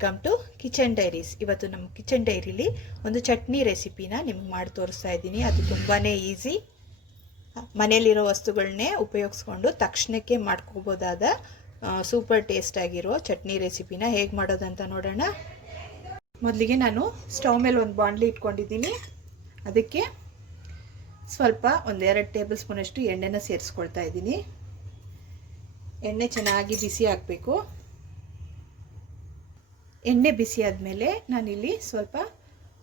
Welcome to kitchen diaries. ಇವತ್ತು ನಮ್ಮ kitchen ಡೈರಿಲಿ ಒಂದು ಚಟ್ನಿ ರೆಸಿಪಿನ ನಿಮ್ಗೆ ಮಾಡಿ ತೋರಿಸ್ತಾ ಇದ್ದೀನಿ. ಅದು ತುಂಬಾ ಈಸಿ. ಮನೆಯಲ್ಲಿರೋ ವಸ್ತುಗಳನ್ನೇ ಉಪಯೋಗಿಸ್ಕೊಂಡು ತಕ್ಷಣಕ್ಕೆ ಮಾಡ್ಕೋಬೋದಾದ ಸೂಪರ್ ಟೇಸ್ಟ್ ಆಗಿರೋ ಚಟ್ನಿ ರೆಸಿಪಿನ ಹೇಗೆ ಮಾಡೋದಂತ ನೋಡೋಣ. ಮೊದಲಿಗೆ ನಾನು ಸ್ಟವ್ ಮೇಲೆ ಒಂದು ಬಾಣಲಿ ಇಟ್ಕೊಂಡಿದ್ದೀನಿ. ಅದಕ್ಕೆ ಸ್ವಲ್ಪ ಒಂದು 2 ಟೇಬಲ್ ಸ್ಪೂನಷ್ಟು ಎಣ್ಣೆನ ಸೇರಿಸ್ಕೊಳ್ತಾ ಇದ್ದೀನಿ. ಎಣ್ಣೆ ಚೆನ್ನಾಗಿ ಬಿಸಿ ಆಗಬೇಕು. ಎಣ್ಣೆ ಬಿಸಿ ಆದಮೇಲೆ ನಾನಿಲ್ಲಿ ಸ್ವಲ್ಪ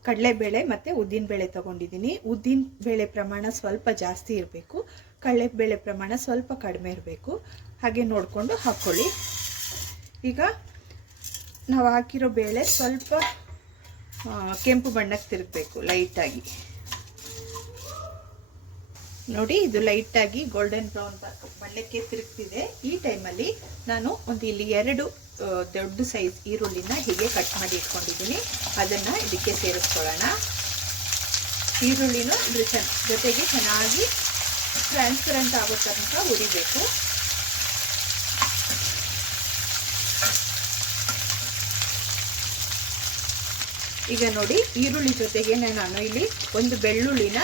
ಕಡಲೆಬೇಳೆ ಮತ್ತು ಉದ್ದಿನಬೇಳೆ ತೊಗೊಂಡಿದ್ದೀನಿ. ಉದ್ದಿನಬೇಳೆ ಪ್ರಮಾಣ ಸ್ವಲ್ಪ ಜಾಸ್ತಿ ಇರಬೇಕು, ಕಡಲೆಬೇಳೆ ಪ್ರಮಾಣ ಸ್ವಲ್ಪ ಕಡಿಮೆ ಇರಬೇಕು. ಹಾಗೆ ನೋಡಿಕೊಂಡು ಹಾಕ್ಕೊಳ್ಳಿ. ಈಗ ನಾವು ಹಾಕಿರೋ ಬೇಳೆ ಸ್ವಲ್ಪ ಕೆಂಪು ಬಣ್ಣಕ್ಕೆ ತಿರುಗಬೇಕು ಲೈಟಾಗಿ. ನೋಡಿ, ಇದು ಲೈಟಾಗಿ ಗೋಲ್ಡನ್ ಬ್ರೌನ್ ಬಣ್ಣಕ್ಕೆ ತಿರುಗ್ತಿದೆ. ಈ ಟೈಮಲ್ಲಿ ನಾನು ಇಲ್ಲಿ 2 ದೊಡ್ಡ ಸೈಜ್ ಈರುಳ್ಳಿನ ಹೀಗೆ ಕಟ್ ಮಾಡಿ ಇಟ್ಕೊಂಡಿದ್ದೀನಿ. ಅದನ್ನು ಇದಕ್ಕೆ ಸೇರಿಸ್ಕೊಳ್ಳೋಣ. ಈರುಳ್ಳಿನೂ ಇದ್ರ ಜೊತೆಗೆ ಚೆನ್ನಾಗಿ ಟ್ರಾನ್ಸ್ಪರೆಂಟ್ ಆಗೋ ತನಕ ಹುರಿಬೇಕು. ಈಗ ನೋಡಿ, ಈರುಳ್ಳಿ ಜೊತೆಗೆ ನಾನು ಇಲ್ಲಿ ಒಂದು ಬೆಳ್ಳುಳ್ಳಿನ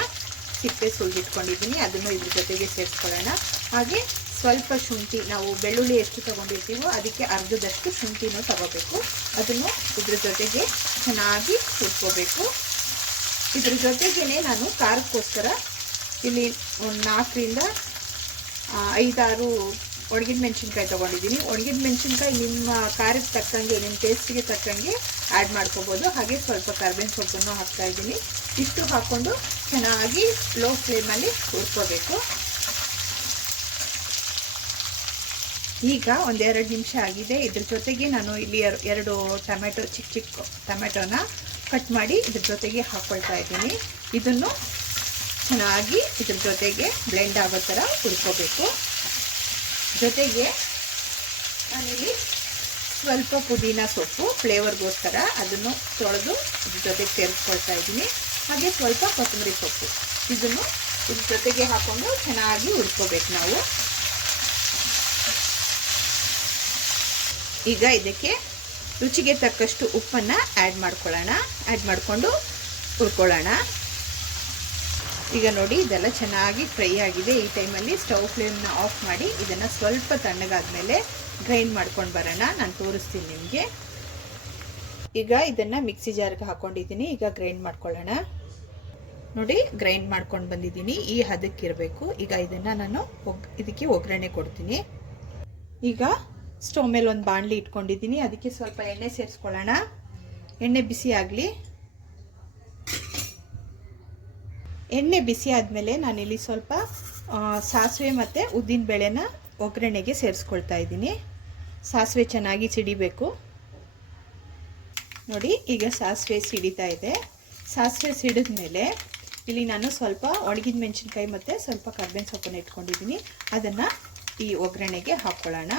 ಸಿಪ್ಪೆ ಸುಲಿದಿಟ್ಕೊಂಡಿದ್ದೀನಿ. ಅದನ್ನು ಇದ್ರ ಜೊತೆಗೆ ಸೇರಿಸ್ಕೊಳ್ಳೋಣ. ಹಾಗೆ ಸ್ವಲ್ಪ ಶುಂಠಿ, ನಾವು ಬೆಳ್ಳುಳ್ಳಿ ಎಷ್ಟು ತಗೊಂಡಿರ್ತೀವೋ ಅದಕ್ಕೆ ಅರ್ಧದಷ್ಟು ಶುಂಠಿನೂ ತಗೋಬೇಕು. ಅದನ್ನು ಇದ್ರ ಜೊತೆಗೆ ಚೆನ್ನಾಗಿ ಹುರ್ಕೋಬೇಕು. ಇದ್ರ ಜೊತೆಗೇ ನಾನು ಖಾರಕ್ಕೋಸ್ಕರ ಇಲ್ಲಿ ಒಂದು 4ರಿಂದ 5-6 ಒಣಗಿದ ಮೆಣಸಿನ್ಕಾಯಿ ತೊಗೊಂಡಿದ್ದೀನಿ. ಒಣಗಿದ ಮೆಣಸಿನ್ಕಾಯಿ ನಿಮ್ಮ ಖಾರಕ್ಕೆ ತಕ್ಕಂಗೆ, ನಿಮ್ಮ ಟೇಸ್ಟಿಗೆ ತಕ್ಕಂಗೆ ಆ್ಯಡ್ ಮಾಡ್ಕೋಬೋದು. ಹಾಗೆ ಸ್ವಲ್ಪ ಕರ್ಬೇವಿನ ಸೊಪ್ಪನ್ನು ಹಾಕ್ತಾಯಿದ್ದೀನಿ. ಇಷ್ಟು ಹಾಕ್ಕೊಂಡು ಚೆನ್ನಾಗಿ ಲೋ ಫ್ಲೇಮಲ್ಲಿ ಹುರ್ಕೋಬೇಕು. ಈಗ 1-2 ನಿಮಿಷ ಆಗಿದೆ. ಇದ್ರ ಜೊತೆಗೆ ನಾನು ಇಲ್ಲಿ 2 ಟೊಮೆಟೊ, ಚಿಕ್ಕ ಟೊಮೆಟೊನ ಕಟ್ ಮಾಡಿ ಇದ್ರ ಜೊತೆಗೆ ಹಾಕ್ಕೊಳ್ತಾ ಇದ್ದೀನಿ. ಇದನ್ನು ಚೆನ್ನಾಗಿ ಇದ್ರ ಜೊತೆಗೆ ಬ್ಲೆಂಡ್ ಆಗೋ ಥರ ಹುರ್ಕೋಬೇಕು. ಜೊತೆಗೆ ನಾನಿಲ್ಲಿ ಸ್ವಲ್ಪ ಪುದೀನ ಸೊಪ್ಪು ಫ್ಲೇವರ್ಗೋಸ್ಕರ ಅದನ್ನು ತೊಳೆದು ಇದ್ರ ಜೊತೆಗೆ ಸೇರಿಸ್ಕೊಳ್ತಾ ಇದ್ದೀನಿ. ಹಾಗೆ ಸ್ವಲ್ಪ ಕೊತ್ತಂಬರಿ ಸೊಪ್ಪು, ಇದನ್ನು ಇದ್ರ ಜೊತೆಗೆ ಹಾಕ್ಕೊಂಡು ಚೆನ್ನಾಗಿ ಹುರ್ಕೋಬೇಕು ನಾವು. ಈಗ ಇದಕ್ಕೆ ರುಚಿಗೆ ತಕ್ಕಷ್ಟು ಉಪ್ಪನ್ನು ಆ್ಯಡ್ ಮಾಡಿಕೊಂಡು ಹುರ್ಕೊಳ್ಳೋಣ. ಈಗ ನೋಡಿ, ಇದೆಲ್ಲ ಚೆನ್ನಾಗಿ ಫ್ರೈ ಆಗಿದೆ. ಈ ಟೈಮಲ್ಲಿ ಸ್ಟವ್ ಫ್ಲೇಮ್ನ ಆಫ್ ಮಾಡಿ ಇದನ್ನು ಸ್ವಲ್ಪ ತಣ್ಣಗಾದ್ಮೇಲೆ ಗ್ರೈಂಡ್ ಮಾಡ್ಕೊಂಡು ಬರೋಣ. ನಾನು ತೋರಿಸ್ತೀನಿ ನಿಮಗೆ. ಈಗ ಇದನ್ನು ಮಿಕ್ಸಿ ಜಾರ್ಗೆ ಹಾಕ್ಕೊಂಡಿದ್ದೀನಿ. ಈಗ ಗ್ರೈಂಡ್ ಮಾಡ್ಕೊಳ್ಳೋಣ. ನೋಡಿ, ಗ್ರೈಂಡ್ ಮಾಡ್ಕೊಂಡು ಬಂದಿದ್ದೀನಿ. ಈ ಹದಕ್ಕಿರಬೇಕು. ಈಗ ಇದನ್ನು ನಾನು ಇದಕ್ಕೆ ಒಗ್ಗರಣೆ ಕೊಡ್ತೀನಿ. ಈಗ ಸ್ಟವ್ ಮೇಲೆ ಒಂದು ಬಾಣಲಿ ಇಟ್ಕೊಂಡಿದ್ದೀನಿ. ಅದಕ್ಕೆ ಸ್ವಲ್ಪ ಎಣ್ಣೆ ಸೇರಿಸ್ಕೊಳ್ಳೋಣ. ಎಣ್ಣೆ ಬಿಸಿ ಆಗಲಿ. ಎಣ್ಣೆ ಬಿಸಿ ಆದಮೇಲೆ ನಾನಿಲ್ಲಿ ಸ್ವಲ್ಪ ಸಾಸಿವೆ ಮತ್ತು ಉದ್ದಿನಬೇಳೆನ ಒಗ್ಗರಣೆಗೆ ಸೇರಿಸ್ಕೊಳ್ತಾ ಇದ್ದೀನಿ. ಸಾಸಿವೆ ಚೆನ್ನಾಗಿ ಸಿಡಿಬೇಕು. ನೋಡಿ, ಈಗ ಸಾಸಿವೆ ಸಿಡಿತಾ ಇದೆ. ಸಾಸಿವೆ ಸಿಡಿದ ಮೇಲೆ ಇಲ್ಲಿ ನಾನು ಸ್ವಲ್ಪ ಒಣಗಿದ ಮೆಣಸಿನ್ಕಾಯಿ ಮತ್ತು ಸ್ವಲ್ಪ ಕರ್ಬೇವಿನ ಸೊಪ್ಪನ್ನು ಇಟ್ಕೊಂಡಿದ್ದೀನಿ. ಅದನ್ನು ಈ ಒಗ್ಗರಣೆಗೆ ಹಾಕ್ಕೊಳ್ಳೋಣ.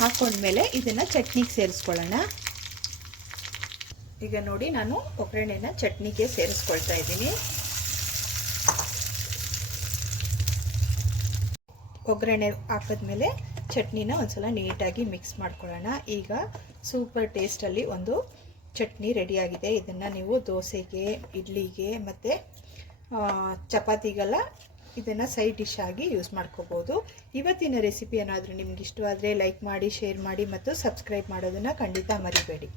ಹಾಕ್ಕೊಂಡ್ಮೇಲೆ ಇದನ್ನು ಚಟ್ನಿಗೆ ಸೇರಿಸ್ಕೊಳ್ಳೋಣ. ಈಗ ನೋಡಿ, ನಾನು ಒಗ್ಗರಣೆನ ಚಟ್ನಿಗೆ ಸೇರಿಸ್ಕೊಳ್ತಾ ಇದ್ದೀನಿ. ಒಗ್ಗರಣೆ ಹಾಕಿದ್ಮೇಲೆ ಚಟ್ನಿನ ಒಂದ್ಸಲ ನೀಟಾಗಿ ಮಿಕ್ಸ್ ಮಾಡ್ಕೊಳ್ಳೋಣ. ಈಗ ಸೂಪರ್ ಟೇಸ್ಟಲ್ಲಿ ಒಂದು ಚಟ್ನಿ ರೆಡಿಯಾಗಿದೆ. ಇದನ್ನು ನೀವು ದೋಸೆಗೆ, ಇಡ್ಲಿಗೆ ಮತ್ತು ಚಪಾತಿಗೆಲ್ಲ ಇದನ್ನು ಸೈಡ್ ಡಿಶ್ ಆಗಿ ಯೂಸ್ ಮಾಡ್ಕೋಬೋದು. ಇವತ್ತಿನ ರೆಸಿಪಿ ಏನಾದರೂ ನಿಮ್ಗೆ ಇಷ್ಟವಾದರೆ ಲೈಕ್ ಮಾಡಿ, ಶೇರ್ ಮಾಡಿ ಮತ್ತು ಸಬ್ಸ್ಕ್ರೈಬ್ ಮಾಡೋದನ್ನು ಖಂಡಿತ ಮರಿಬೇಡಿ.